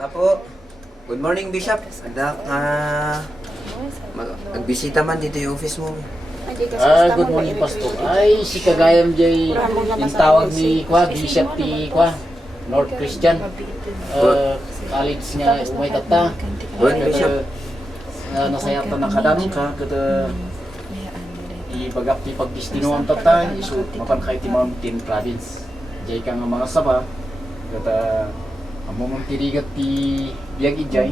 Apo, good morning Bishop. Adak, nagbisita man dito yung office mo. Good morning Pastor. Ay, si Kagayam Jay, yung tawag ni Bishop ti North Christian. College nga umay tata. Good Bishop. Nasayatan na kadano ka, kada ibagap ti pagdistinuan tata, iso mapan kay ti Mountain Province. Jay ka nga mga saba, kada among tirigat ti biyag ijay.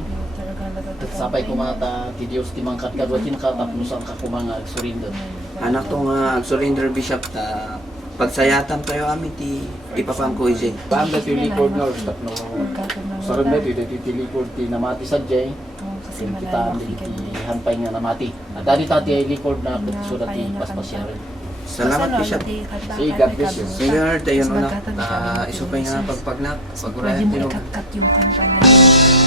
Sapay kumata ti Dios ti mangkat kadwatin ka tapnusan ka kumanga surrender. Anak to nga surrender Bishop ta pagsayatan tayo amin ti ipapangko ijay. Banda ti likod na no surrender ti likod ti namati sadjay. Yung kita ti hanpay nga namati. At dali tati ay likod na sudat ti paspasyaran. Salamat Bishop. Sige, God bless you. Sige, tayo na. Isupay nga pagpagnak. Pagurayan tino. Pwede mo ikat-cut yung kanta na yun.